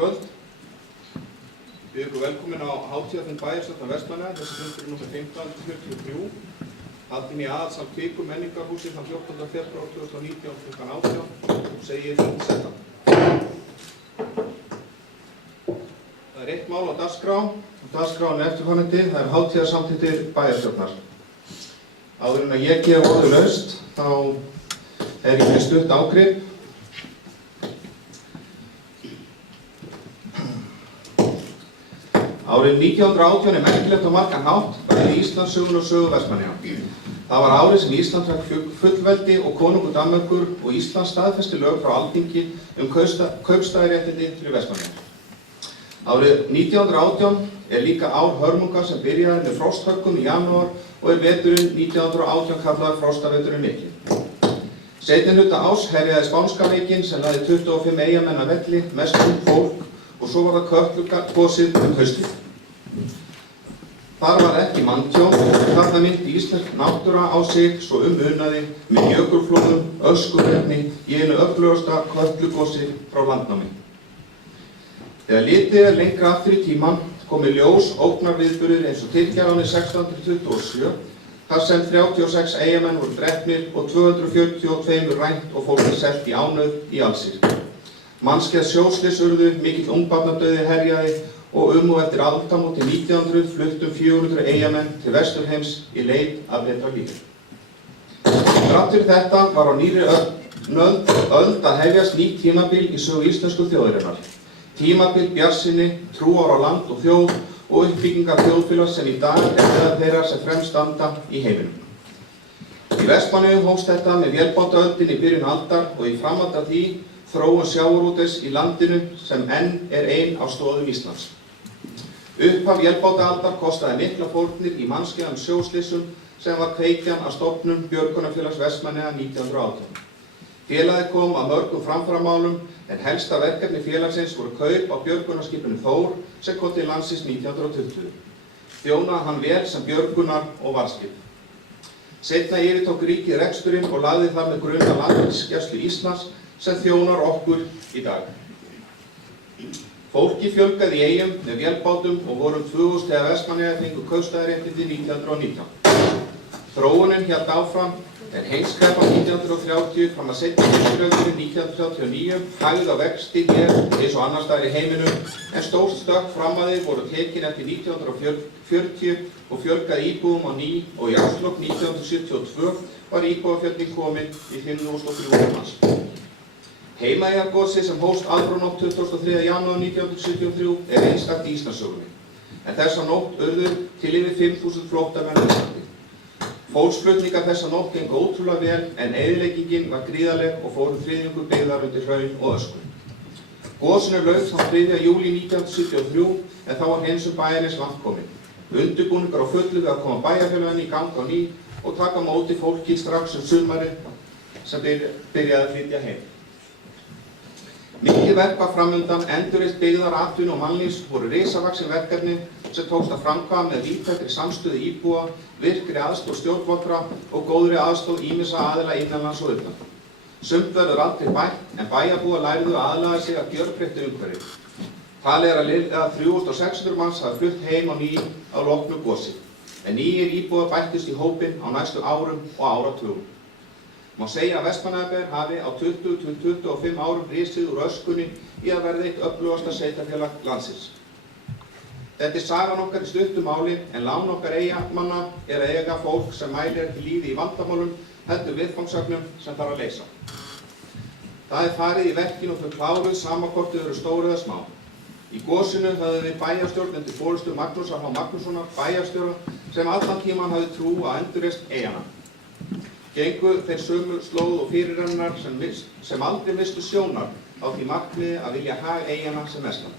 kvöld. Við erum velkomin á hátíðarfund bæjarstjórnar Vestmannaeyja, þessi fundur er númer 1543, haldinn í aðalsal Kviku menningarhúsi þann 14. febrúar 2019 kl. 18 og segi ég fund setta. Það er eitt mál á dagskrá og dagskráin er eftirfarandi, það er hátíðarsamþykktir bæjarstjórnar. Áður en að ég gef orðið laust, þá er ég með stutt ágrip. Árið 1918 er merkilegt á margan hátt, bæði Íslandssögun og sögu Vestmannaeyja. Það var árið sem Ísland fékk fullveldi og konungur Danmerkur og Ísland staðfesti lög frá Alþingi kaupstaðaréttindi fyrir Vestmannaeyjar. Árið 1918 er líka ár hörmunga sem byrjaði með frosthörkum í janúar og er veturinn 1918 kallaður frostaveturinn mikli. Seinni hluta árs herjaði spánska veikin sem lagði 25 Eyjamenn að velli, mest ungt fólk, og svo var það Kötlugosið haustið. Þar var ekki manntjón og þarna myndi íslensk náttúra á sig svo munaði með jökulflóðum, öskuregni í einu öflugasta Kötlugosi frá landnámi. Þegar litið er lengra aftur í tímann komu ljós ógnarviðburðir eins og Tyrkjaránið 1627 þar sem 36 Eyjamenn voru drepnir og 242 rænt og fólki selt í ánauð í Alsír. Mannskæð sjóslys urðu, mikill ungbarnadauði herjaði og og eftir aldamótin 1900 fluttum 400 Eyjamenn til Vesturheims í leit að betra lífi. Þrátt fyrir þetta var á nýrri öld að hefjast nýtt tímabil í sögu íslensku þjóðarinnar. Tímabil bjartsýni, trúar á land og þjóð og uppbyggingar þjóðfélags sem í dag er meðal þeirra sem fremst standa í heiminum. Í Vestmannaeyjum hófst þetta með vélbátaöldinni í byrjun aldar og í framhaldi af því þróun sjávarútvegs í landinu sem enn er ein af stoðum Íslands. Upphaf vélbátaaldar kostaði mikla fórnir í mannskæðum sjóslysum sem var kveikjan að stofnun Björgunarfélags Vestmannaeyja 1918. Félagið kom að mörgum framfaramálum en helsta verkefni félagsins voru kaup á björgunarskipinu Þór sem kom til landsins 1920. Þjónaði hann vel sem björgunar- og varðskip. Seinna yfirtók ríkið reksturinn og lagði þar með grunn að Landhelgisgæslu Íslands sem þjónar okkur í dag. Fólki fjölgaði í Eyjum með vélbátum og vorum 2000 þegar Vestmannaeyjar fengu kaupstaðaréttindi 1919. Þróunin hélt áfram en heimskreppan 1930 fram að seinni heimsstyrjöldinni 1939 hægði á vexti hér eins og annars staðar í heiminum en stór stökk fram að þeir voru tekin eftir 1940 og fjölgaði íbúum á ný og í árslok 1972 var íbúafjöldin komin í 5.300 manns. Heimaeyjargosið sem hófst aðfaranótt 23. janúar 1973 er einstakt í Íslandssögunni, en þessa nótt urðu til yfir 5.000 flóttamenn á Íslandi. Fólksflutningar þessa nótt gengu ótrúlega vel en eyðileggingin var gríðarleg og fóru þriðjungur byggðar undir hraun og ösku. Gosinu lauk þann 3. júlí 1973 en þá var hreinsun bæjarins langt komin. Undirbúningar á fullu við að koma bæjarfélaginu í gang á ný og taka á móti fólki strax sumarið sem byrjaði að flytja heim. Mikið verk var framundan, endurreist byggðar, atvinnu og mannlífs voru risavaxin verkefni sem tókst að framkvæma með víðtækri samstöðu íbúa, virkri aðstoð stjórnvalda og góðri aðstoð ýmissa aðila innanlands og utan. Sumt verður aldrei bætt en bæjarbúar lærðu að aðlaga sig að gjörbreyttu umhverfi. Talið er að 3600 manns hafa flutt heim á ný á loknu gosi, en nýir íbúar bættust í hópinn á næstu árum og áratugum. Má segja að Vestmannaeyjabær hafi á 20–25 árum risið úr öskunni í að verða eitt öflugasta sveitarfélag landsins. Þetta er sagan okkar í stuttu máli en lán okkar Eyjamanna er að eiga fólk sem mælir ekki lífi í vandamálum heldur viðfangsefnum sem þarf að leysa. Það er farið í verkin og þau kláruð sama hvort þau eru stór eða smá. Í gosinu höfðum við bæjarstjórn undir forystu Magnúsar H. Magnússonar bæjarstjóra sem allan tímann hafði trú að endurreisn Eyjanna. Gengu þeir sömu slóð og fyrirrennar sem aldrei misstu sjónar á því markmiði að vilja hag Eyjanna sem mestan.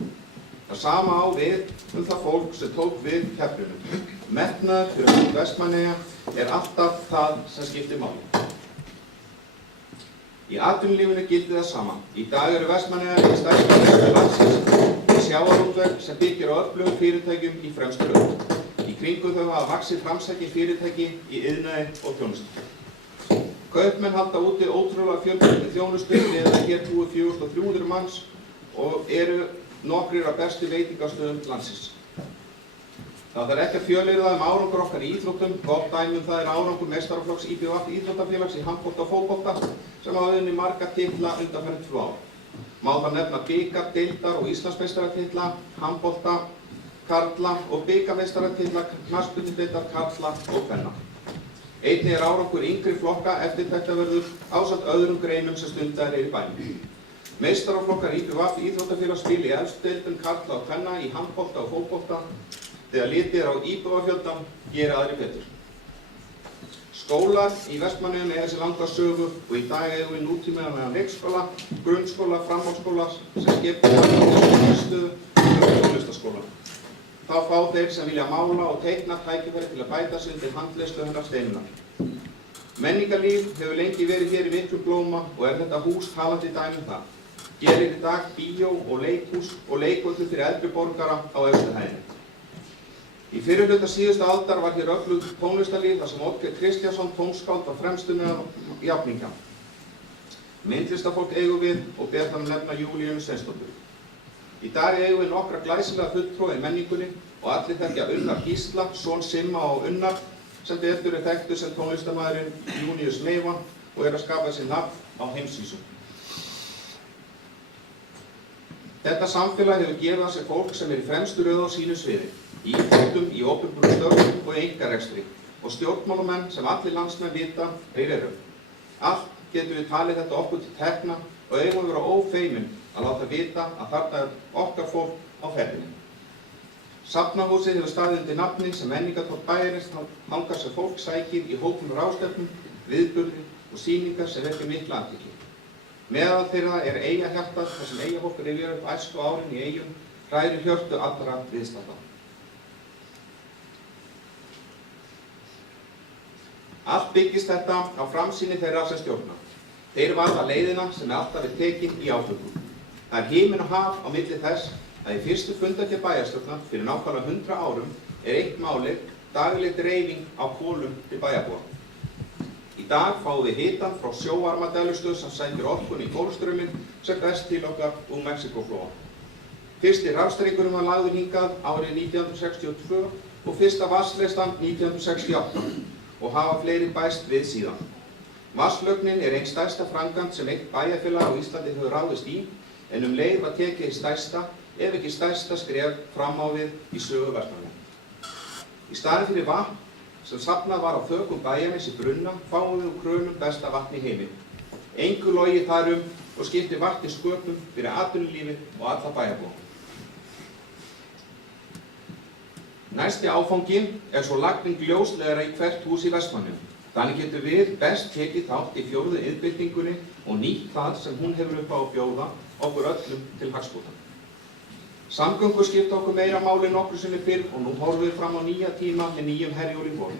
Það sama á við það fólk sem tók við keflinu. Metnaður fyrir hönd Vestmannaeyja er alltaf það sem skiptir máli. Í atvinnulífinu gildir það sama. Í dag eru Vestmannaeyjar í stærsta byggð landsins í sjávarútveg sem byggir á öflugum fyrirtækjum í fremstu röð. Í kringum þau hafa vaxið framsækin fyrirtæki í iðnaði og þjónustu. Kaupmenn halda úti ótrúlega fjölbreyttri þjónustu með að hér búi 4.300 manns og eru nokkrir af bestu veitingastöðum landsins. Það þarf ekki að fjölyrða árangur okkar í íþróttum. Gott dæmi það er árangur meistaraflokks IBVF íþróttafélags í handbolta og fótbolta sem hafa unnið marga titla undanfarin 2 ár. Má þar nefna bikar, deildar og Íslandsmeistaratitla, handbolta, karla og bikarmeistaratitla, knattspyrnudeildar karla og kvenna. Einnig er árangur yngri flokka eftirtektarverður ásamt öðrum greinum sem stundaðir í bænum. Meistaraflokkar IBVF íþróttafélags spila í efstu deildum karla og kvenna í handbolta og fótbolta. Þegar litið á íbúafjölda gera aðrir betur. Skólar í Vestmannaeyjum eiga sér langa sögu og í dag eigum við nútímalegan leikskóla, grunnskóla, framhaldsskóla sem skipta miðstöðu og tónlistarskóla. Þá fá þeir sem vilja mála og teikna tækifæri til að bæta sig undir handleiðslu hennar Steinunnar. Menningarlíf hefur lengi verið hér í miklum blóma og er þetta hús talandi dæmi það. Hér í dag bíó og leikhús og leikvöllur fyrir eldri borgara á efstu hæðinni. Í fyrri hluta síðustu aldar var hér öflugt tónlistarlíf þar sem Oddgeir Kristjánsson tónskáld var fremstur meðal jafningja. Myndlistarfólk eigum við og ber þar nefna Júlíu Sveinsdóttur. Í dag eigum við nokkra glæsilega fulltrúa í menningunni og allir þekkja Unnar Gísla, son Simma og Unnar, sem betur er þekktur sem tónlistarmaðurinn Júníus Meyvant og er að skapa sér nafn á heimsvísu. Þetta samfélag hefur gefið að sér fólk sem er í fremstu röð á sínu sviði. Í íþróttum, í opinberum störfum og einkarekstri og stjórnmálamenn sem allir landsmenn vita þeir eru. Allt getum við talið þetta okkur til tekna og eigum við vera ófeimin að láta vita að þarna er okkar fólk á ferðinni. Safnahúsið hefur staðið undir nafni sem menningartorg bæjarins þangað sem fólk sækir í hópum ráðstefnum, viðburði og sýningar sem vekja mikla athygli. Meðal þeirra er Eyjahjartað þar sem Eyjafólk rifjar upp æsku árin í Eyjum, hrærir hjörtu allra viðstadda. Allt byggist þetta á framsýni þeirra sem stjórna. Þeir valda leiðina sem alltaf er tekin í átökum. Það er himinn og haf á milli þess að í fyrstu fundargerð bæjarstjórnar fyrir nákvæmlega 100 árum er eitt málið dagleg dreifing á kolum til bæjarbúa. Í dag fáum við hitann frá sjóvarmadælustöð sem sækir orkun í Golfstrauminn sem berst til okkar úr Mexíkóflóa. Fyrsti rafstrengurinn var lagður hingað árið 1962 og fyrsta vatnsleyslan 1968. Og hafa fleiri bæst við síðan. Vatnslögnin er einn stærsta framkvæmd sem eitt bæjarfélag á Íslandi hefur ráðist í, en leið var tekið í stærsta, ef ekki stærsta skref fram á við í sögu Vestmannaeyja. Í staðinn fyrir vatn sem safnað var á þökum bæjarins í brunna, fáum við úr krönum besta vatn í heimi. Engu logi þar og skiptir vatni sköpum fyrir atvinnulífið og alla bæjarbúa. Næsti áfangi er svo lagning ljósleiðara í hvert hús í Vestmannaeyjum. Þannig getum við best tekið þátt í 4. iðnbyltingunni og nýtt það sem hún hefur upp á að bjóða okkur öllum til hagsbóta. Samgöngur skipta okkur meira máli nokkru sinni fyrr og nú horfum við fram á nýja tíma með nýjum Herjólfi í vor.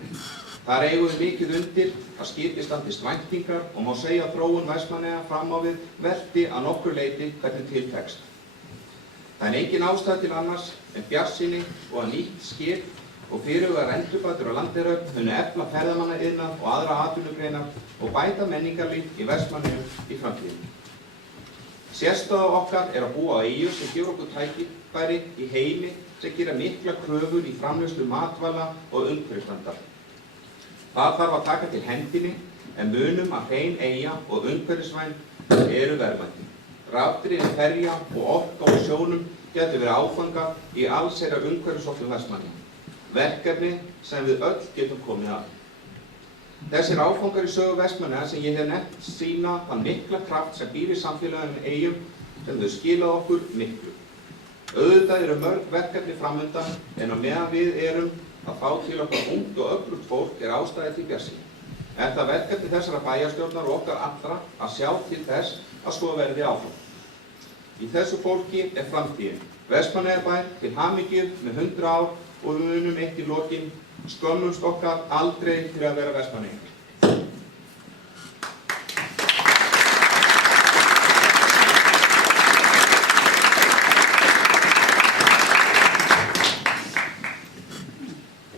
Þar eigum við mikið undir að skipið standist væntingar og má segja að þróun Vestmannaeyja fram á við velti að nokkru leyti hvernig til tekst. Það er engin ástæða til annars en bjartsýni og að nýtt skip og fyrirhugaðar endurbætur á Landeyjahöfn munu efla ferðamannaiðnað og aðra atvinnugreinar og bæta menningarlíf í Vestmannaeyjum í framtíðinni. Sérstaða okkar er að búa á eyju sem gefur okkur tækifæri í heimi sem gera mikla kröfur í framleiðslu matvæla og umhverfisverndar. Það þarf að taka til hendinni en munum að hrein eyja og umhverfisvæn eru verðmæti. Rafdrifin ferja og orka á sjónum getur verið áfanga í allsherjar umhverfisóknum Vestmannaeyja. Verkefni sem við öll getum komið að. Þessir áfangar í sögu Vestmannaeyja sem ég hef nefnt sýna þann mikla kraft sem býr í samfélaginu eyjum sem þau skilað okkur miklu. Auðvitað eru mörg verkefni framundan en á meðan við erum að fá til okkar ungt og öflugt fólk er ástæða til bjartsýni. Er það verkefni þessara bæjarstjórnar og okkar allra að sjá til þess að svo verði áfram. Í þessu fólki er framtíðin. Vestmannaeyjabær til hamingju með 100 ár og við munum eitt í lokin skömmumst okkar aldrei fyrir að vera Vestmannaeyingar.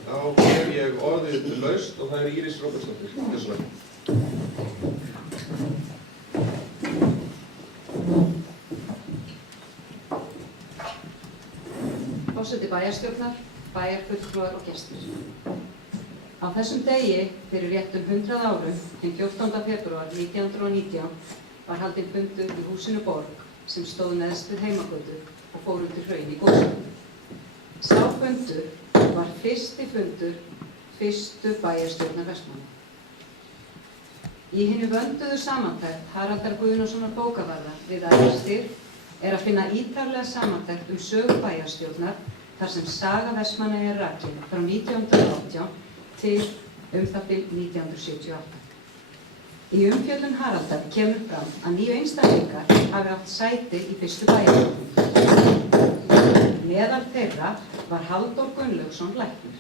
Þá hef ég orðið laust og það er Íris Róbertsdóttir. Þessu vegna. forseti bæjarstjórnar, bæjarfulltrúar og gestir. Á þessum degi fyrir réttum 100 árum, hinn 14. febrúar 1919, var haldinn fundur í húsinu Borg sem stóð neðst við Heimagötu og fór undir hraun í gosinu. Sá fundur var fyrsti fundur fyrstu bæjarstjórnar Vestmannaeyja. Í hinni vönduðu samantekt Haraldar Guðnasonar bókavarðar við Ægisdyr er að finna ítarlega samantekt sögu bæjarstjórnar þar sem saga Vestmannaeyja er rakin frá 1918 til það bil 1978. Í umfjöllun Haraldar kemur fram að 9 einstaklingar hafi átt sæti í fyrstu bæjarstjórn. Meðal þeirra var Halldór Gunnlaugsson læknir.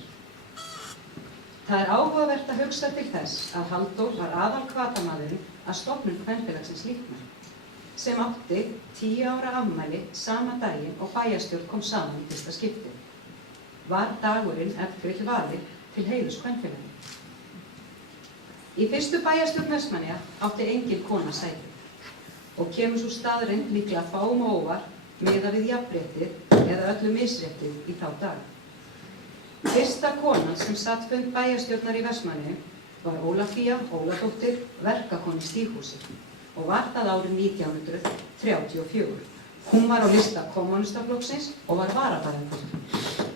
Það er áhugavert að hugsa til þess að Halldór var aðalhvatamaðurinn að stofnun Kvenfélagsins Líknar, sem átti 10 ára afmæli sama daginn og bæjarstjórn kom saman í fyrsta skipti. Var dagurinn ef.til valinn til heiðurs kvenfélagi. Í fyrstu bæjarstjórn Vestmannaeyja átti engin kona sæti og kemur sú staðreynd líklega fáum og óvart miðað við jafnréttið eða öllu misréttið í þá dag. Fyrsta konan sem satt fund bæjarstjórnar í Vestmannaeyjum var Ólafía Óladóttir, verkakona í Stíghúsi og var það árið 1934. Hún var á lista Kommúnistaflokksins og var varabæjarstjóri.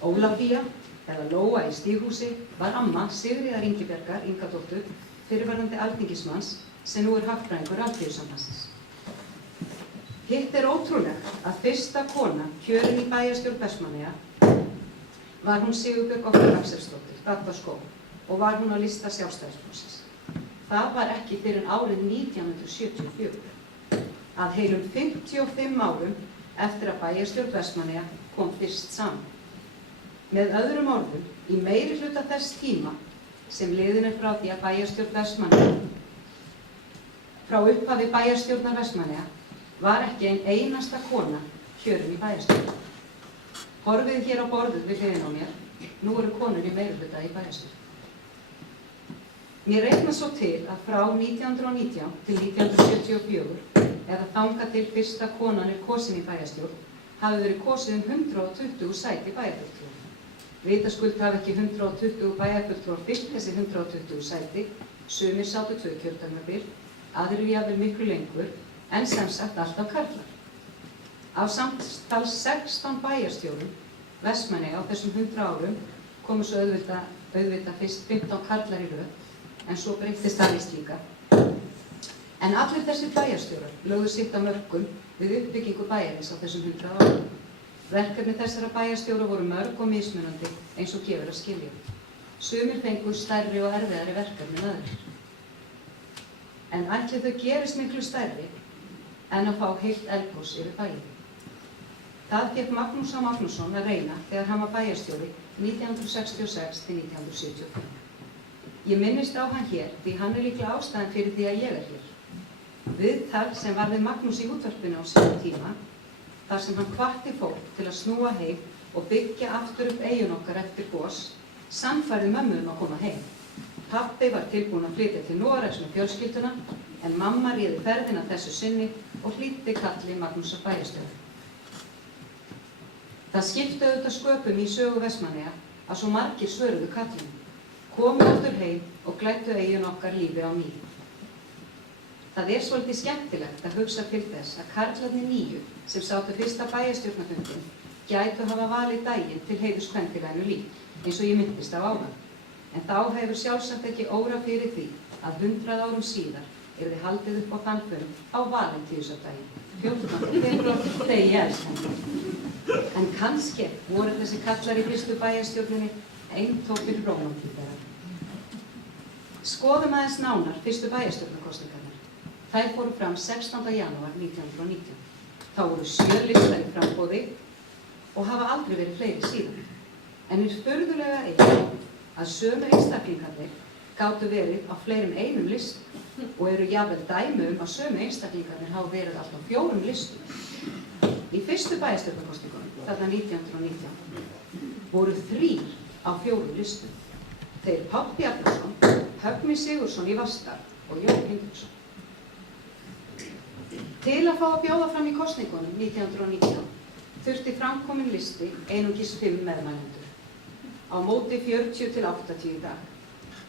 Ólafía eða Lóa í Stíghúsi var amma Sigríðar Ingibjargar Ingadóttur, fyrrverandi alþingismanns sem nú er hagfræðingur Alþýðusambandsins. Hitt er ótrúlegt að fyrsta kona kjörin í bæjarstjórn Vestmannaeyja var hún Sigurbjörg Okkar Axelsdóttir, Daddaskó, og var hún á lista Sjálfstæðisflokksins. Það var ekki fyrr en árið 1974, að heilum 55 árum eftir að bæjarstjórn Vestmannaeyja kom fyrst saman. Með öðrum orðum, í meirihluta þess tíma sem liðinn er frá því að bæjarstjórn Vestmannaeyja, frá upphafi bæjarstjórnar Vestmannaeyja, var ekki ein einasta kona kjörin í bæjarstjórn. Horfið hér á borðið við hliðina á mér, nú eru konur í meirihluta í bæjarstjórn. Mér reikna svo til að frá 1919 til 1974, eða þangað til fyrsta konan er kosin í bæjarstjórn, hafi verið kosið 120 sæti bæjarfulltrúa. Vitaskuld hafi ekki 120 bæjarfulltrúar fyllt þessi 120 sæti, sumir sátu 2 kjördæmabil, aðrir jafnvel miklu lengur, en sem sagt alltaf karlar. Af samtals 16 bæjarstjórum Vestmannaeyja á þessum 100 árum komu svo auðvitað fyrst 15 karlar í röð, en svo breyttist það víst líka. En allir þessir bæjarstjórar lögðu sitt á mörkum við uppbyggingu bæjarins á þessum 100 árum. Verkefni þessara bæjarstjóra voru mörg og mismunandi eins og gefur að skilja. Sumir fengu stærri og erfiðari verkefni en aðrir. En ætli þau gerist miklu stærri en að fá heilt eldgos yfir bæinn. Það fékk Magnús H. Magnússon að reyna þegar hann var bæjarstjóri 1966 til 1975. Ég minnist á hann hér því hann er líklega ástæðan fyrir því að ég er hér. Viðtal sem var við Magnús í útvarpinu á sínum tíma, þar sem hann hvatti fólk til að snúa heim og byggja aftur upp eyjun okkar eftir gos, sannfærði mömmu að koma heim. Pabbi var tilbúinn að flytja til Noregs með fjölskylduna, en mamma réði ferðina þessu sinni og hlýddi kalli Magnúsar bæjarstjóra. Það skipti auðvitað sköpum í sögu Vestmannaeyja að svo margir svöruðu kallinu, komu aftur heim og glæddu eyjun okkar lífi á ný. Það er svolítið skemmtilegt að hugsa til þess að karlarnir 9 sem sátu fyrsta bæjarstjórnarfundinn gætu hafa valið daginn til heiðurs kvenfélaginu Lík, eins og ég minntist á áðan. En þá hefur sjálfsagt ekki óra fyrir því að 100 árum síðar yrði haldið upp á þann fund á Valentíusardaginn, 14. febrúar, þegar ég elska hann. En kannski voru þessi kallar í fyrstu bæjarstjórninni eintópir rómantíkarar. Skoðum aðeins nánar fyrstu bæjarstjórnarkosningarnar. Þær fóru fram 16. janúar 1919. Þá voru 7 listar í framboði og hafa aldrei verið fleiri síðan. En er furðulega að sömu einstaklingarnir gátu verið á fleirum einum listum og eru jafnvel dæmi að sömu einstaklingarnir hafa verið alltaf 4 listum. Í fyrstu bæjarstjórnarkosningunum, þarna 1919, voru 3 á 4 listum. Þeir Páll Bjarnason, Högni Sigurðsson í Vastar og Jón Hinriksson. Til að fá að bjóða fram í kosningunum 1919 þurfti framkominn listi einungis 5 meðmælendur. Á móti 40 til 80 í dag.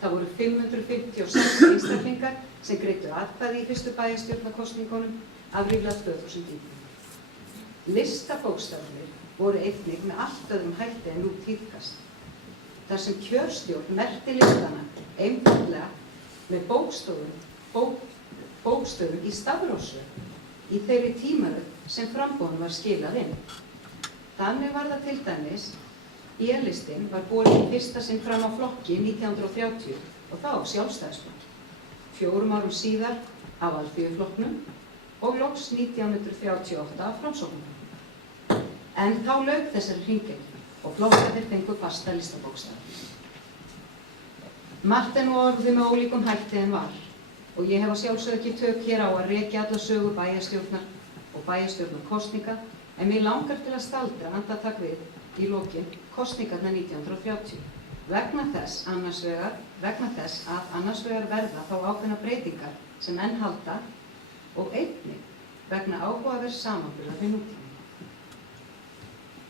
Það voru 556 einstaklingar sem greiddu atkvæði í fyrstu bæjarstjórnarkosningunum af ríflega 2000 íbúum. Listabókstafir voru einnig með allt öðrum hætti en nú tíðkast. Þar sem kjörstjórn merkti listana einfaldlega með bókstöfum í stafrófsröð í þeirri tímaröð sem framboðum var skilað inn. Þannig var það til dæmis E-listinn var borinn í fyrsta sinn fram á flokki 1930 og þá á Sjálfstæðisflokki. 4 árum síðar af Alþýðuflokknum og loks 1938 af Framsóknarflokknum. En þá lauk þessari hringekju og flokkarnir fengu fasta listabókstafi. Margt er nú orðið með ólíkum hætti en var og ég hef að sjálfsögðu ekki tök hér á að rekja alla sögu bæjarstjórnar og bæjarstjórnarkosninga en mig langar til að staldra andartak við í lokin kosningarnar 1930 vegna þess að annars vegar verða þá ákveðnar breytingar sem enn halda og einnig vegna áhugaverðs samanburðar við nútímann.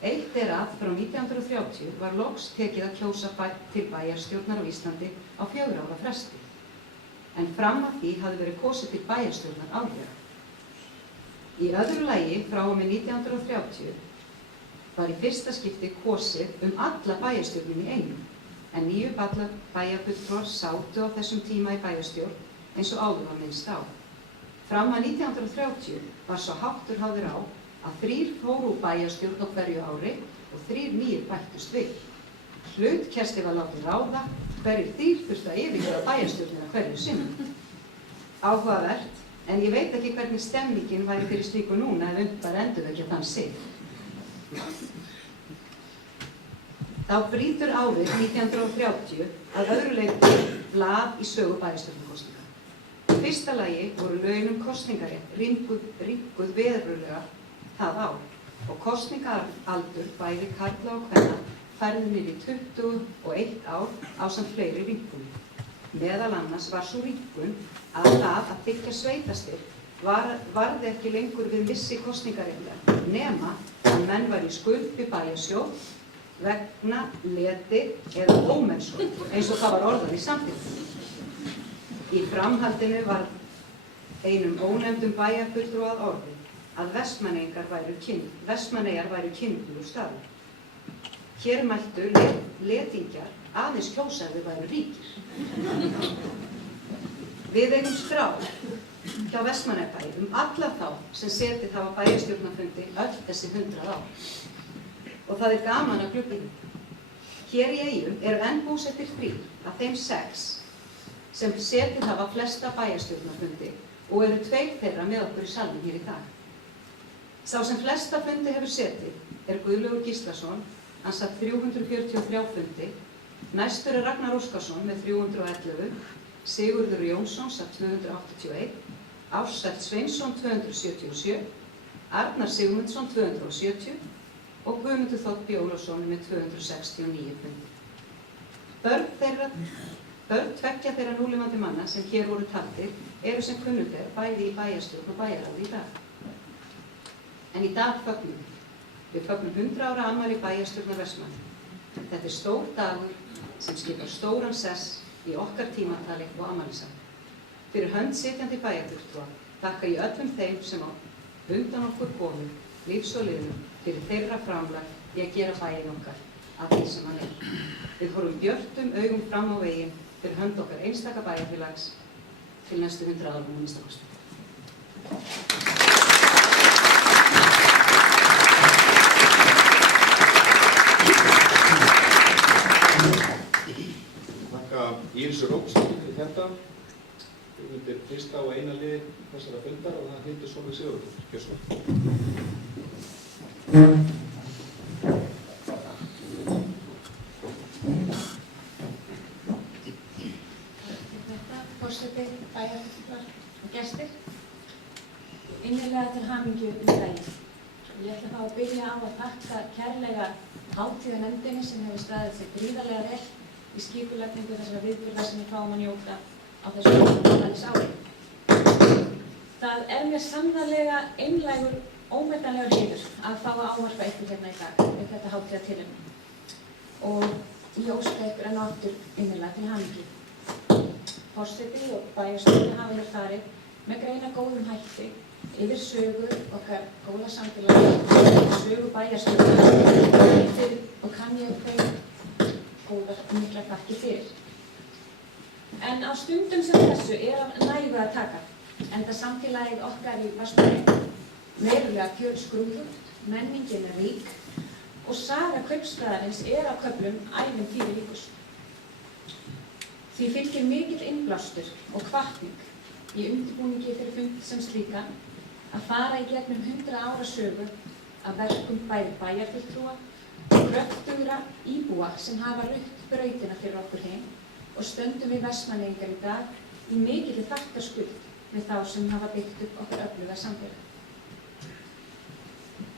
Eitt er að frá 1930 var loks tekið að kjósa til bæjarstjórnar á Íslandi á 4 ára fresti, en fram að því hafði verið kosið til bæjarstjórnar árlega. Í öðru lagi frá og með 1930 var í fyrsta skipti kosið alla bæjarstjórnum í einu, en 9 bæjarfulltrúar sátu á þessum tíma í bæjarstjórn eins og áður var minnst á. Fram að 1930 var svo háttur hafður á að 3 fóru úr bæjarstjórn á hverju ári og 3 nýir bættust við. Hlutkersti var látið ráða hverjir 3 þurftu að yfirgefa bæjarstjórnina hverju sinni. Áhugavert, en ég veit ekki hvernig stemningin væri fyrir slíku núna ef unnt var að endurvekja þann sið. Þá brýtur árið 1930 að öðru leyti blað í sögu bæjarstjórnarkosninga. Í fyrsta lagi voru lögin kosningarétt rýmkuð verulega það ár og kosningaaldur bæði karla og kvenna færði niður í 21 ár ásamt fleiri rýmkunum. Meðal annars var sú rýmkun að það að þiggja sveitarstyrk varði ekki lengur við missi kosningaréttar nema að menn var í skuld við bæjarsjóð vegna leti eða ómennsku eins og það var orðað í samþykktunum. Í framhaldinu var einum ónefndum bæjarfulltrúa að orði að Vestmannaeyjar væru kyndugur staður. Hér mæltu letingjar aðeins kjósa ef þau væru ríkir. Við eigum skrá hjá Vestmannaeyjabæ alla þá sem setið hafa bæjarstjórnarfundi öll þessi 100 ár. Og það er gaman að glugga í. Hér í Eyjum eru enn búsettir 3 af þeim 6 sem setið hafa flesta bæjarstjórnarfundi og eru 2 þeirra með okkur í salnum hér í dag. Sá sem flesta fundi hefur setið er Guðlaugur Gíslason, hann satt 343 fundi, næstur er Ragnar Óskarsson með 311, Sigurður Jónsson satt 281, Ársæll Sveinsson 277, Arnar Sigmundsson 270 og Guðmundur Þ. Ólafsson með 269 fundi. Börn tveggja þeirra núlifandi manna sem hér voru taldir eru sem kunnugt er bæði í bæjarstjórn og bæjarráði í dag. En í dag fögnum við. Við fögnum 100 ára afmæli bæjarstjórnar Vestmannaeyja. Þetta er stór dagur sem skipar stóran sess í okkar tímatali og afmælisafmæli. Fyrir hönd sitjandi bæjarfulltrúa þakka ég öllum þeim sem á undan okkur komu, lífs og liðnum, fyrir þeirra framlag í að gera bæinn okkar að því sem hann er. Við horfum björtum augum fram á veginn fyrir hönd okkar einstaka bæjarfélags til næstu 100 árum að minnsta kosti. Þakka Írisu Rópsdóttur fyrir þetta. Við myndir fyrsta og eina liði þessara fundar og það Hildur Sólveig Sigurðardóttir. Gjörðu svo vel. Forseti, bæjarfulltrúar og gestir. Innilega til hamingju daginn. Ég ætla þá að byrja á að þakka kærlega hátíðarnefndinni sem hefur staðið sig gríðarlega vel í skipulagningu þessara viðburða sem við fáum að njóta á þessu afmælisári. Það er mér sannarlega einlægur ómetanlegur heiður að fá að ávarpa ykkur hérna í dag við þetta hátíðartilefni og ég óska ykkur enn og aftur innilega til hamingju. Forseti og bæjarstjóri hafa hér farið með greina góðum hætti yfir sögu okkar góða samfélag, sögu bæjarstjóra og kann ég þeim góðar og miklar þakkir fyrir. En á stundum sem þessu af nægu að taka, enda samfélagið okkar í Vestmannaeyjum verulega fjölskrúðugt, menningin rík og saga kaupstaðarins á köflum ævintýri líkust. Því fylgir mikill innblástur og hvatning í undirbúningi fyrir fund sem slíkan að fara í gegnum 100 ára sögu af verkum bæði bæjarfulltrúa og kröftugra íbúa sem hafa rutt brautina fyrir okkur heim og stöndum við Vestmannaeyingar í dag í mikilli þakkarskuld við þá sem hafa byggt upp okkar öfluga samfélag.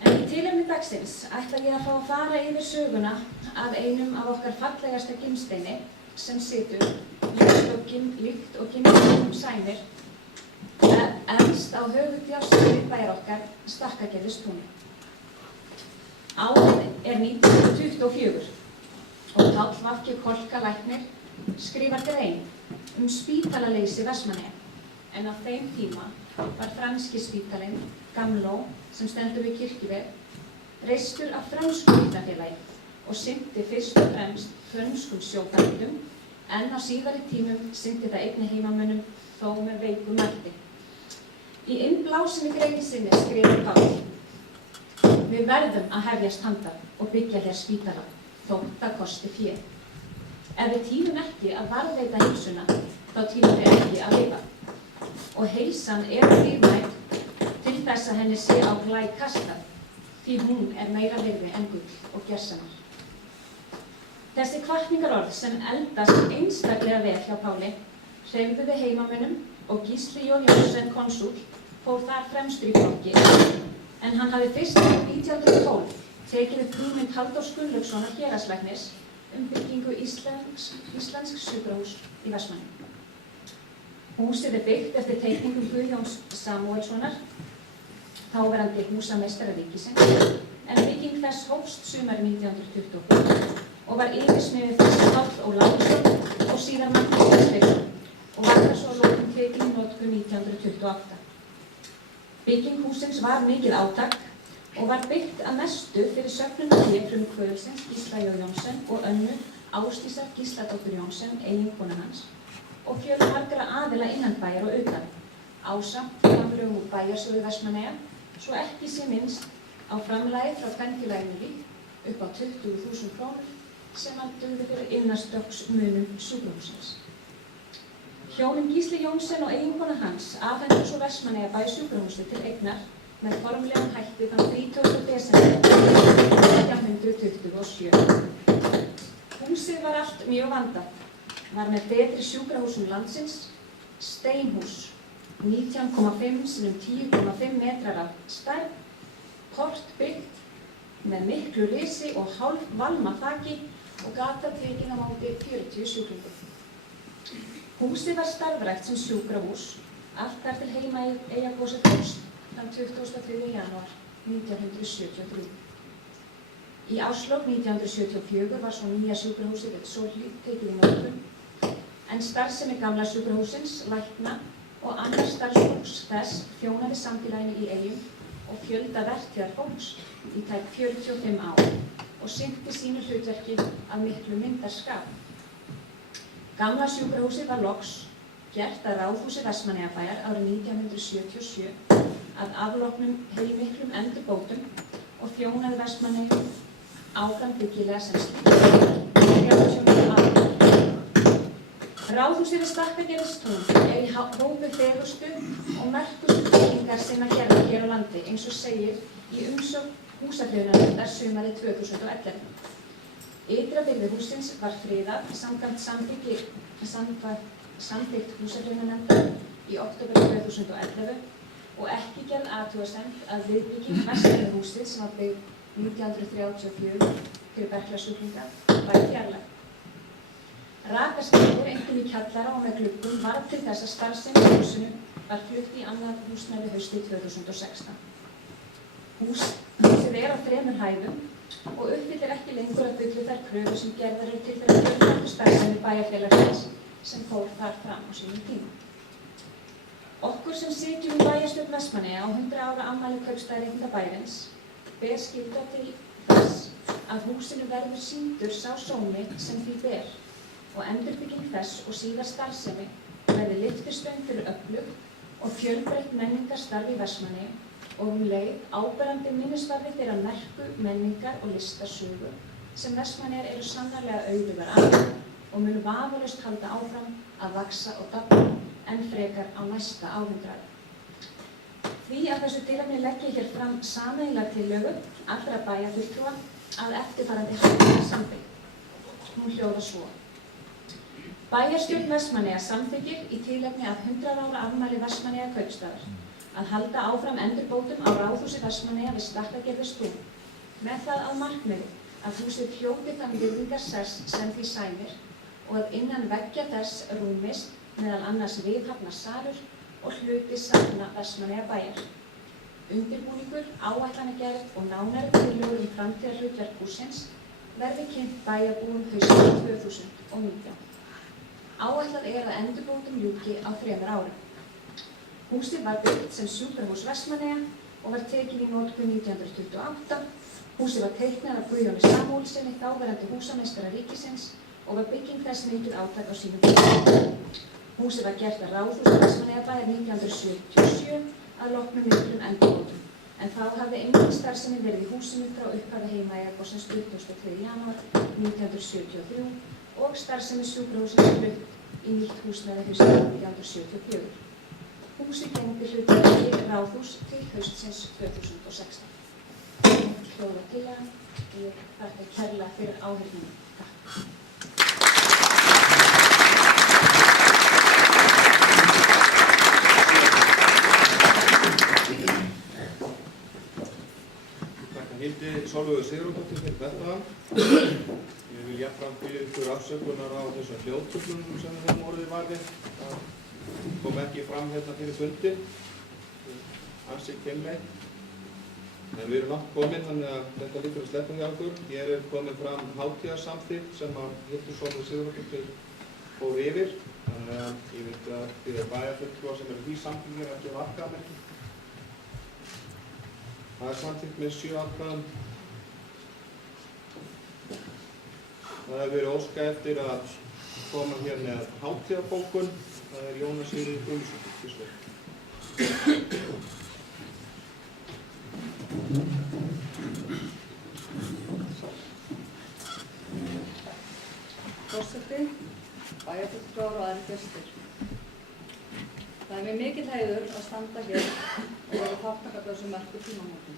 En í tilefni dagsins ætla ég að fá að fara yfir söguna af einum af okkar fallegasta gimsteini sem situr líkt og gimsteinum sæmir efst á höfuðdjárnsvæði bæjar okkar, Stakkagerðistúni. Árið 1924 og Páll Vafki Kolka læknir skrifar grein spítalaleysi Vestmannaeyja, en á þeim tíma var franski spítalinn Gamló, sem stendur við Kirkjuveg, reistur af frönsku líknarfélagi og sinnti fyrst og fremst frönskum sjóbændum, en á síðari tímum sinnti það einnig heimamönnum þó með veiku mætti. Í innblásinni grein sinni skrifar Páll: Við verðum að hefjast handa og byggja hér spítala, þótt það kosti fé. Ef við tímum ekki að varðveita heilsuna, þá tímum við ekki að lifa. Og heilsan dýrmæt til þess að henni sé á glæ kastað, því hún meira virði en gull og gersemar. Þessi hvatningarorð sem eldast einstaklega vel hjá Páli hreyfðu við heimamönnum og Gísli J. Jónsson konsúll fór þar fremstur í flokki, en hann hafði fyrst 1912 tekið upp hugmynd Halldórs Gunnlaugssonar héraðslæknis byggingu íslensks sjúkrahús í Vestmannaeyjum. Húsið byggt eftir teikningum Guðjóns Samúelssonar, þáverandi húsameistara ríkisins, en bygging þess hófst sumarið 1924 og var yfirsmiður þess Páll Ólafsson og síðar Magnús Steinsson og var það svo lokum tekin í notkun 1928. Bygging hússins var mikið átak og var byggt að mestu fyrir söfnunarfé frumkvöðulsins Gísla J. Jónsson og Önnu Ásdísar Gísladóttur Jónsson, eiginkonu hans, og fjölmargra aðila innan bæjar og utan, ásamt framlögum úr bæjarsjóði Vestmannaeyja, svo ekki sé minnst á framlagið frá kvenfélaginu Vík upp á 20.000 krónur sem hann dugði fyrir innanstokksmunum sjúkrahússins. Hjónin Gísli Jónsson og eiginkona hans afhentu svo Vestmannaeyjabæ sjúkrahúsið til eignar með formlegum hætti þann 30. desember 1927. Húsið var allt mjög vandað, var með betri sjúkrahúsum landsins, steinhús, 19,5 x 10,5 metrar af stærð, kort byggt með miklu risi og hálf valma þaki og gata tekin á móti 40 sjúklingum. Húsið var starfrækt sem sjúkrahús allt þar til Heimaeyjagosið hófst þann 23. janúar 1973. Í árslok 1974 var svo nýja sjúkrahúsið svo tekið í notkun, en starfsemi gamla sjúkrahússins, lækna og annars starfsfólks þess þjónaði samfélaginu í Eyjum og fjölda vertíðarfólks í tæp 45 ár og sinnti sínu hlutverki af miklu myndarskap. Gamla sjúkrahúsið var loks gert að Ráðhúsi Vestmannaeyjabæjar árið 1977 að afloknum heilmiklum endurbótum og þjónaði Vestmannaeyjum áfram byggilega sem slíkt. 39 ár. Ráðhúsið við Stakkagerðistún í hópi fegustu og merkustu byggingar sinna gerðar hér á landi, eins og segir í umsögn Húsafriðunarnefndar sumarið 2011. Ytra byrði hússins var friðað samkvæmt samþykkt Húsafriðunarnefndar í október 2011 og ekki gerð athugasemd að viðbygging vestari húsið sem var byggð 1934 fyrir berklasjúklinga væri fjarlægt. Rakaskemmdir, einkum í kjallara og með gluggum, varð til þess að starfsemi í húsinu var flutt í annað húsnæði haustið 2016. Húsið á 3 hæðum og uppfyllir ekki lengur að fullu þær kröfur sem gerðar eru til þeirra fjölbreyttu starfsemi bæjarfélagsins sem fór þar fram á sínum tíma. Okkur sem sitjum í bæjarstjórn Vestmannaeyja á 100 ára afmæli kaupstaðarréttinda bæjarins ber skylda til þess að húsinu verður sýndur sá sómi sem því ber og endurbygging þess og síðar starfsemi verði lyftistöng fyrir öflug og fjölbreytt menningarstarf í Vestmannaeyjum og leið áberandi minnisvarði þeirra merku menningar og listasögu sem Vestmannaeyjar eru sannarlega auðugar af og munu vafalaust halda áfram að vaxa og dafna enn frekar á næsta árhundraði. Því að þessu tilefni legg ég hér fram sameiginlega tillögu allra bæjarfulltrúa að eftirfarandi hætti samþykkt. Hún hljóðar svo. Bæjarstjórn Vestmannaeyja samþykkir í tilefni af 100 ára afmæli Vestmannaeyja kaupstaðar að halda áfram endurbótum á Ráðhúsi Vestmannaeyja við Stakkagerðistún með það að markmiði að húsið hljóti þann virðingarsess sem því sæmir og að innan veggja þess rúmist meðal annars viðhafnar salur og hluti safna Vestmannaeyja bæjar. Undirbúningur, áætlanagerð og nánari tillögur framtíðarhlutverk hússins verði kynnt bæjarbúum haustið 2019. Áætlað að endurbótum ljúki á 3 árum. Húsið var byggt sem sjúkrahús Vestmannaeyja og var tekið í notkun 1928. Húsið var teiknað af Guðjóni Samúelssyni, þáverandi húsameistara ríkisins og var bygging þess mikið átak á sínum tíma. Húsið var gert að Ráðhúsi Vestmannaeyjabæjar 1977 að loknum miklum endurbótum, en þá hafði engin starfsemi verið í húsinu frá upphafi Heimaeyjargossins 23. janúar 1973 og starfsemi sjúkrahússins flutt í nýtt húsnæði haustið 1974. Húsið gegndi hlutverki Ráðhús til haustsins 2016. Hljóðar tillagan og ég þakka kærlega fyrir áheyrnina. Takk. Hildi Sólveigu Sigurðardóttur fyrir þetta. Ég vil jafnframt biðja ykkur afsökunar á þessum hljóðtruflunum sem við höfum orðið varðir. Það kom ekki fram hérna fyrir fundi, ansi kynleik. En við erum langt komin, þannig að þetta lítur að sleppa hjá okkur. Hér er komin fram hátíðarsamþykkt sem að Hildur Sólveigu Sigurðardóttir fór yfir. Þannig að ég veit að biðja bæjarfulltrúa sem eru því samþykktir að gefa atkvæðamerki. Það er samþykkt með 7 atkvæðum. Það hefur verið óskað eftir að koma hér með hátíðarbókun. Það er Jónas Sigríður Guðmundsdóttir. Forseti, bæjarfulltrúar og aðrir gestir. Það er mér mikill heiður að standa hér og vera þátttakandi á þessum merku tímamótum.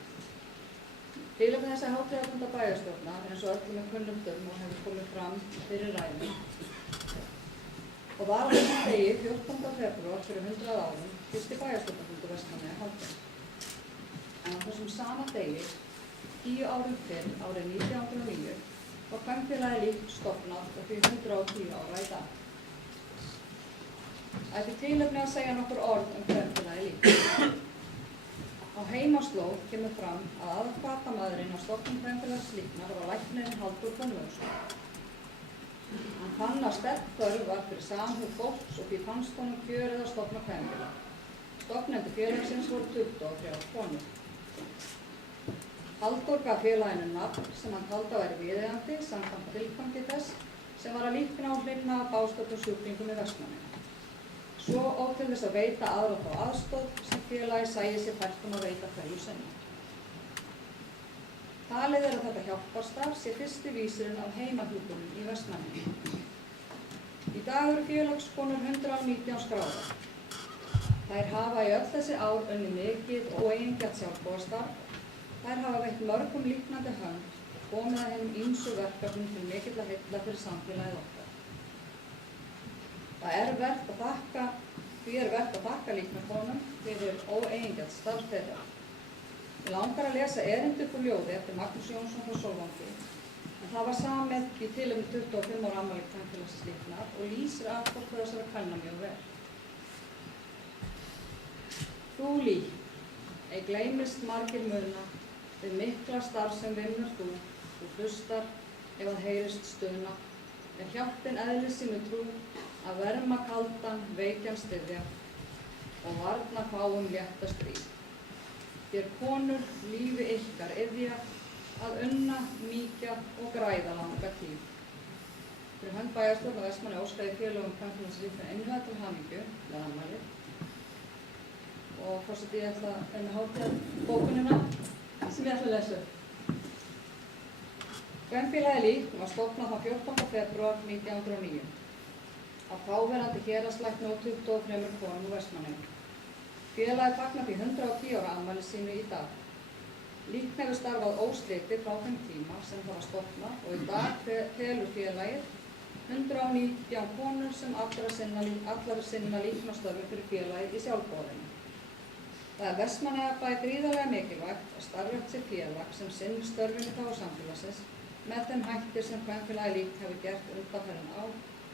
Tilefni þessa hátíðarfunda bæjarstjórnar eins og öllum er kunnugt og hefur komið fram fyrir ræðu. Og var á þessum degi 14. febrúar fyrir 100 árum fyrsti bæjarstjórnarfundur Vestmannaeyja haldinn. En á þessum sama degi, 10 árum fyrr, árið 1909, var Kvenfélagið LÍK stofnað og því 110 ára í dag. Það er því tilefni að segja nokkur orð Kvenfélagið LÍK. Á heimaslóð kemur fram að aðalhvatamaðurinn á stofnun Kvenfélags LÍKnar var læknirinn Halldór Gunnlaugsson. Hann fann að sterk þörf var fyrir samhug fólks og því fannst honum kjörið að stofna kvenfélag. Stofnendur félagsins voru 23 konur. Halldór gaf félaginu nafn sem hann taldi að væri viðeigandi samkvæmt tilgangi þess sem var að líkna og hlynna bástöddum sjúklingum í Vestmannaeyjum. Svo og til þess að veita aðra þá aðstoð sem félagi sæi sér fært að veita hverju sinni. Talið er að þetta hjálparstarf sé fyrsti vísirinn af heimahjúkrun í Vestmannaeyjum. Í dag eru félagskonur 119 skráðar. Þær hafa í öll þessi ár unnið mikið og eigingjarnt sjálfboðastarf. Þær hafa veitt mörgum líknandi hönd og komið að hinum ýmsu verkefnum til mikilla heilla fyrir samfélagið okkar. Því er vert að þakka líknarkonum fyrir óeigingjarnt starf þeirra. Mig langar að lesa erindi upp úr ljóði eftir Magnús Jónsson frá Sólvangi, en það var samið í tilefni 25 ára afmæli Kvenfélagsins LÍKnar og lýsir aðgótt þessara kvenna mjög vel. Þú lík, ei gleymist margir muna, Við mikla starf sem vinnur þú hlustar ef að heyrist stuna, er hjálpin eðli sínu trú að verma kaldan, veikjan styðja og varna fáum létta stríð. Þér konur lífi ykkar iðja að unna, mýkja og græða langa tíð. Fyrir hönd bæjarstjórn á Vestmannaeyjum óska ég félögum kvenfélagsríkja innlega til hamingju með afmælið. Og forseti, ég ætla að með hátíðarbókunina sem ég ætla að lesa upp. Kvenfélagið Lík var stofnað þann 14. febrúar 1909 af þáverandi héraðslækni og 23 konum úr Vestmannaeyjum. Félagið fagnar því 110 ára afmæli sínu í dag. Lík hefur starfað óslitið frá þeim tíma sem það var stofnað og í dag telur félagið 119 konur sem allar sinna líknarstörfum fyrir félagið í sjálfboðinu. Það er Vestmannaeyjabæ gríðarlega mikilvægt að starfrækt sé félag sem sinnir störfum í þágu samfélagsins með þeim hætti sem Kvenfélagið Lík hefur gert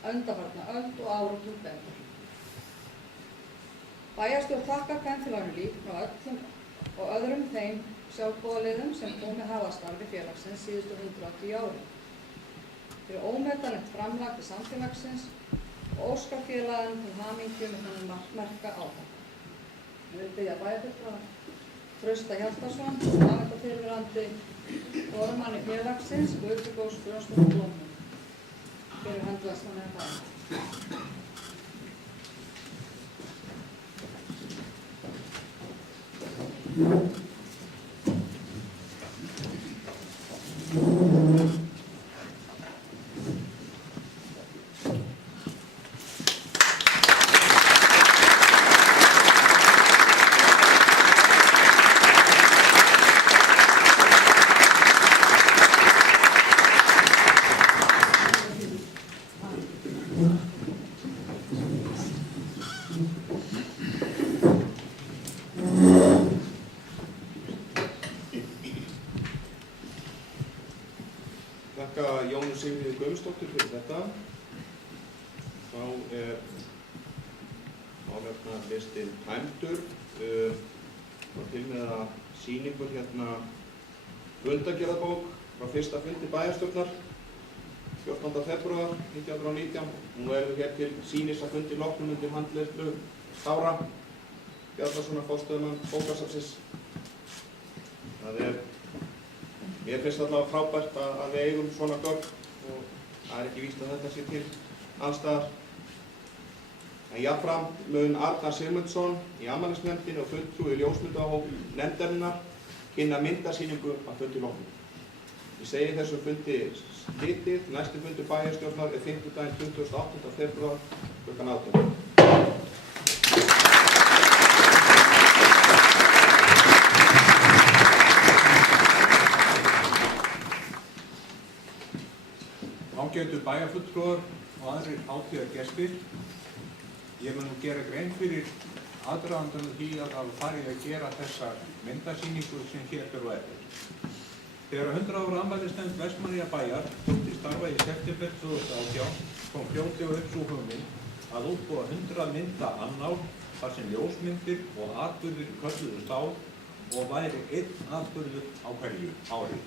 undanfarna öld og áratug betur. Bæjarstjórn þakkar Kvenfélaginu Lík frá öllum og öðrum þeim sjálfboðaliðum sem komið hafa að starfi félagsins síðustu 110 árin. Fyrir ómetanlegt framlag til samfélagsins og óskar félaginu til hamingju með þennan merka átak. Ég vil biðja bæjarfulltrúa Trausta Hjaltason, framkvæmdafyrrverandi formanni félagsins, Guðbjörg Guðjónsdóttur Blómum, fyrir hönd Vestmannaeyjabæjar. Þakka Jónu Sigríði Guðmundsdóttur fyrir þetta. Þá er málefnalistinn tæmdur. Þá til með að sýningur hérna fundargerðarbók frá fyrsta fundi bæjarstjórnar 14. febrúar 1919. Nú erum við hér til sýnis að fundi loknum undir handleiðslu Kára Bjarnasonar forstöðumann bókasafnsins. Mér finnst allavega frábært að við eigum svona gögn og það er ekki víst að þetta sé til alls staðar. En jafnframt mun Arnar Sigmundsson í afmælisnefndinni og fulltrúi ljósmyndahóp nefndarinnar kynna myndasýningu að fundi loknum. Ég segi þessum fundi slitið, næsti fundur bæjarstjórnar er fimmtudaginn 28. febrúar kl. 18. Ágætu bæjarfulltrúar og aðrir hátíðargestir. Ég mun nú gera grein fyrir aðdragandanum því að það var farið að gera þessa myndasýningu sem hér er á eftir. Þegar 100 ára afmælisnefnd Vestmannaeyjabæjar tók til starfa í september 2018 kom fljótlega upp sú hugmynd að útbúa 100 mynda annál þar sem ljósmyndir og atburðir kölluðust á og væri einn atburður á hverju ári.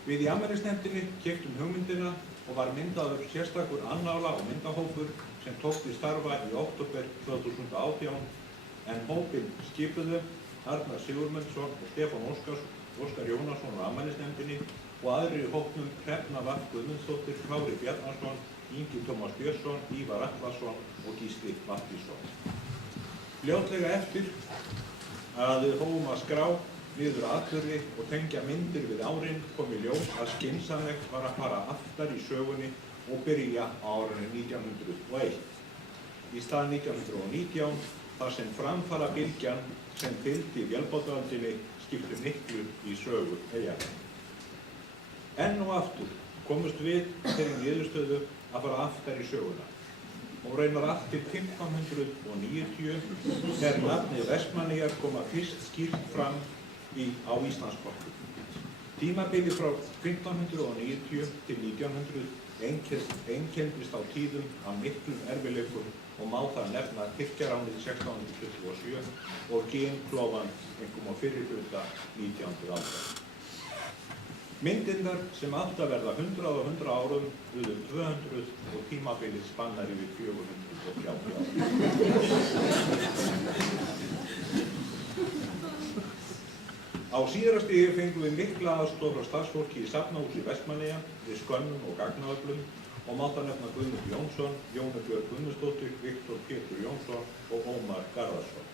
Við í afmælisnefndinni keyptum hugmyndina og var myndaður sérstakur annála og myndahópur sem tók til starfa í október 2018 en hópinn skipuðu Arnar Sigurmundsson og Stefán Óskar Jónasson á afmælisnefndinni og aðrir í hópnum Hrefna Vall Guðmundsdóttir, Kári Bjarnason, Ingi Tómas Björnsson, Ívar Atlason og Gísli Mattísson. Fljótlega eftir að við hófum að skrá niður atburði og tengja myndir við árin kom í ljós að skynsamlegt var að fara aftar í sögunni og byrja á árinu 1901. Í stað 1919 þar sem framfarabylgjan sem fylgdi vélbátaöldinni skipti miklu í sögu eyjanna. Enn og aftur komust við þeirri niðurstöðu að fara aftar í söguna og raunar allt til 1590 þegar nafnið Vestmannaeyjar koma fyrst skýrt fram á Íslandskorti. Tímabilið frá 1590 til 1900 einkenndist á tíðum af miklum erfiðleikum og má þar nefna Tyrkjaránið 1627 og ginklofan einkum á fyrri hluta 19. aldar. Myndirnar sem átt að verða 100 og 100 árum urðu 200 og tímabilið spannar yfir 430 ár. Á síðara stigi fengum við mikla aðstoð frá starfsfólki í Safnahúsi Vestmannaeyja við skönnun og gagnaöflun og má þar nefna Guðmund Jónsson, Jónu Björg Guðmundsdóttir, Viktor Pétur Jónsson og Ómar Garðarsson.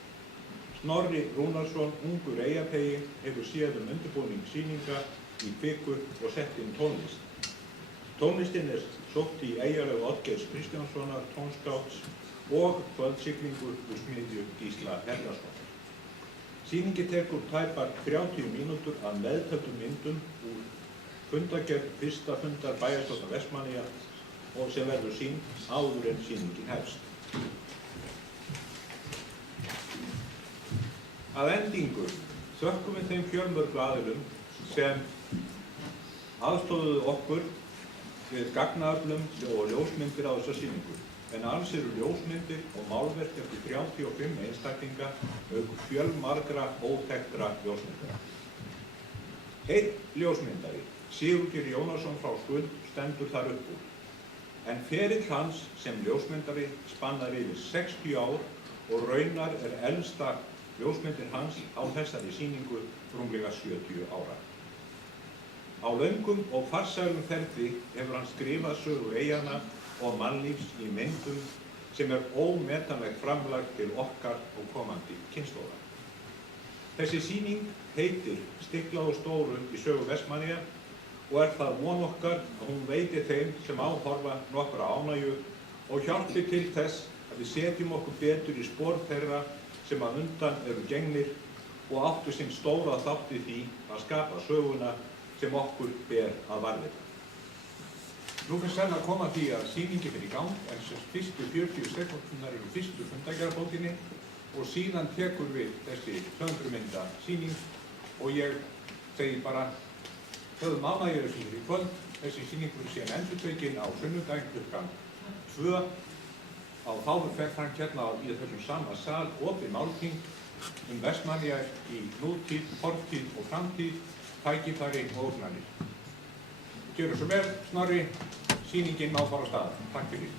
Snorri Rúnarsson, ungur eyjapegi, hefur séð undirbúning sýninga í kviku og sett inn tónlist. Tónlistin sótt í eyjalög Oddgeirs Kristjánssonar, tónskáts og kvöldsiglingu úr smiðju Gísla Hernarssonar. Sýningi tekur tæpar 30 mínútur af meðtöldum myndum úr fundargerð fyrsta fundar bæjarstjórnar Vestmannaeyja og sem verður sýnd áður en sýningin hefst. Að endingu þökkum við þeim fjölmörgu aðilum sem aðstoðuðu okkur við gagnaöflun og ljósmyndir á þessa sýningu. En alls eru ljósmyndir og málverk eftir 35 einstaklinga auk fjölmargra óþekktra ljósmyndara. Einn ljósmyndari, Sigurgeir Jónasson frá Skuld, stendur þar upp úr. En ferill hans sem ljósmyndari spannar yfir 60 ár og raunar elsta ljósmyndir hans á þessari sýningu rúmlega 70 ára. Á löngum og farsælum ferli hefur hann skrifað sögu eyjanna og mannlífs í myndum sem ómetanlegt framlag til okkar og komandi kynslóða. Þessi sýning heitir Stiklað og stóru í sögu Vestmannaeyja og það von okkar að hún veiti þeim sem áhorfa nokkra ánægju og hjálpi til þess að við setjum okkur betur í spor þeirra sem að undan eru gengnir og áttu sinn stóra þátt í því að skapa söguna sem okkur ber að varðveita. Nú finnst senn að koma því að sýningin er í gang en sem fyrstu 40 sekúndurnar eru fyrstu fundargerðarbókinni og síðan tekur við þessi 200 mynda sýning og ég segi bara höfum ánægju fyrir í kvöld. Þessi sýning verður síðan endurtekin á sunnudaginn klukkan 2 á þáðurferð hérna í þessum sama sal opið málþing Vestmannaeyja í nútíð, fortíð og framtíð, tækifæri og ógnanir. Gjörðu svo vel, Snorri, sýningin má fara á stað. Takk fyrir.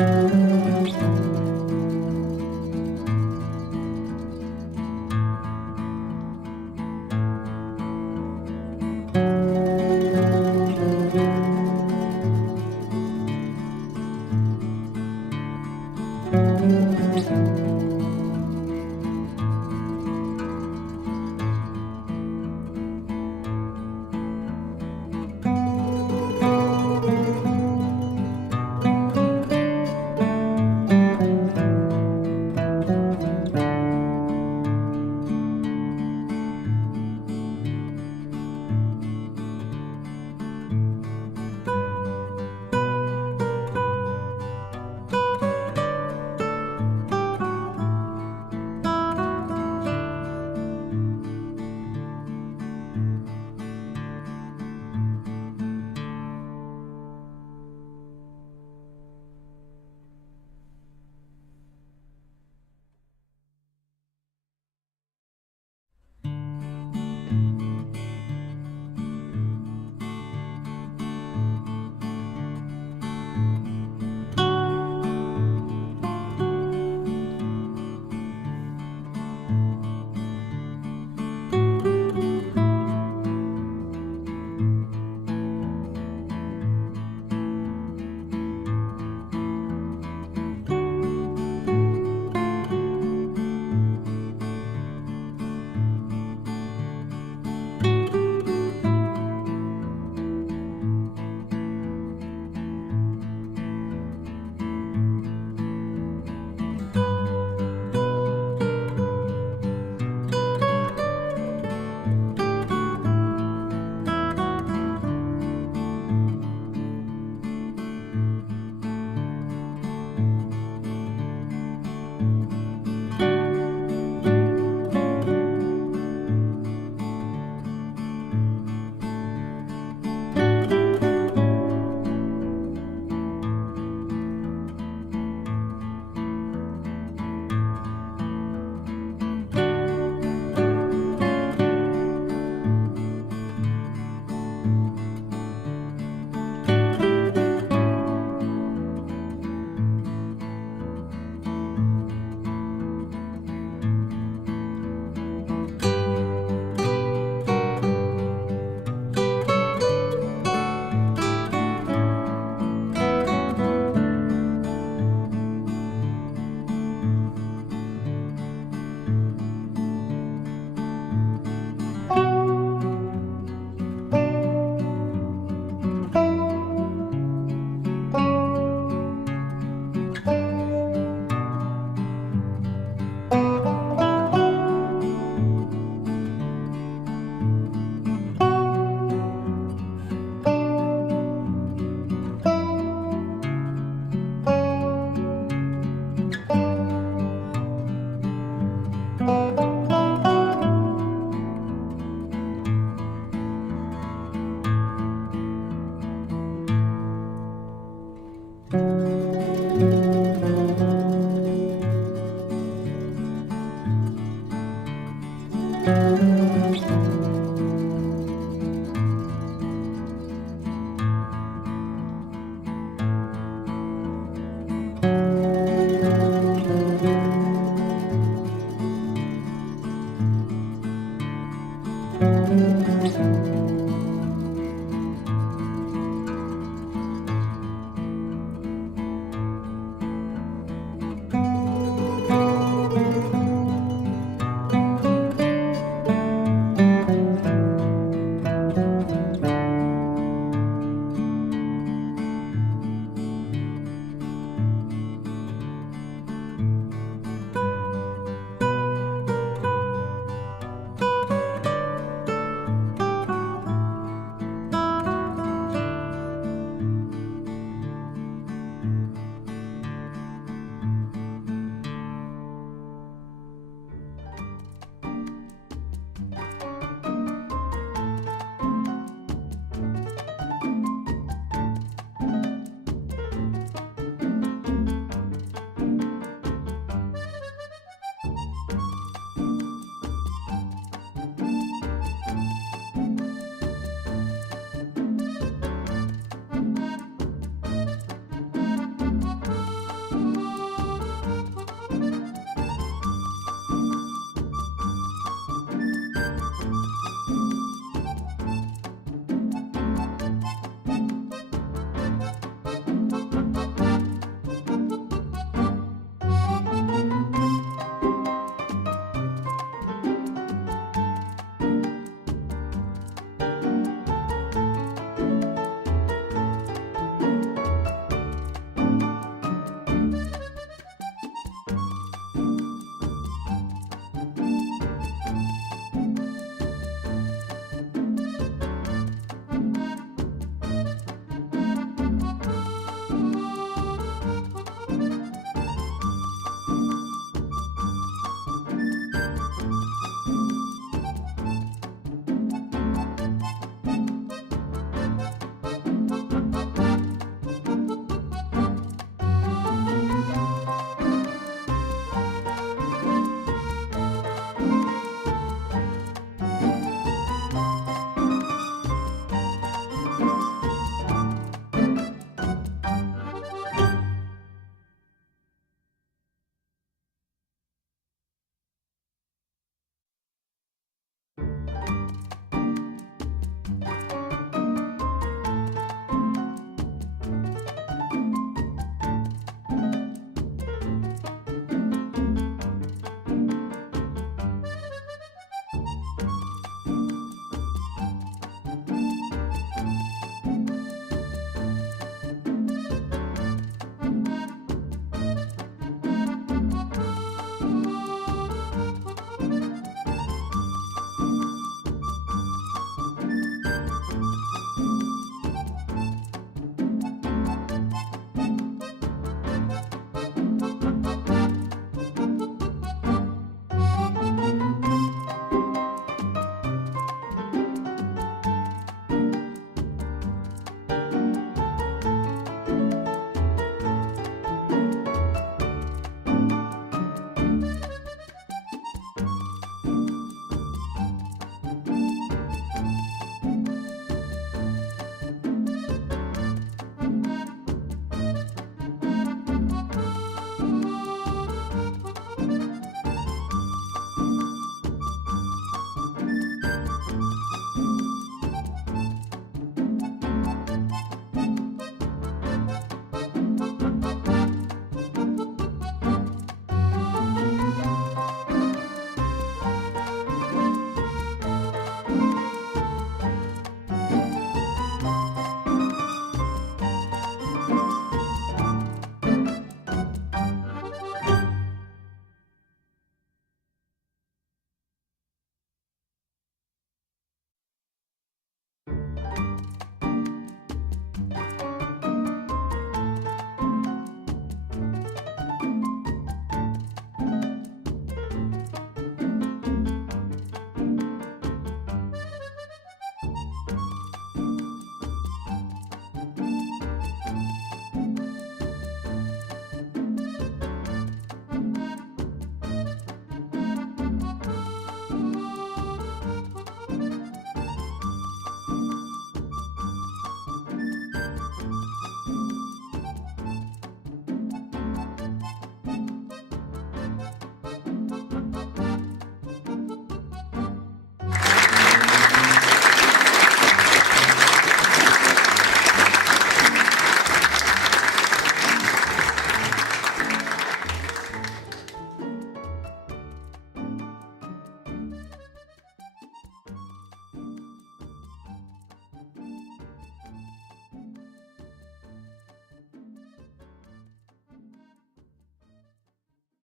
Thank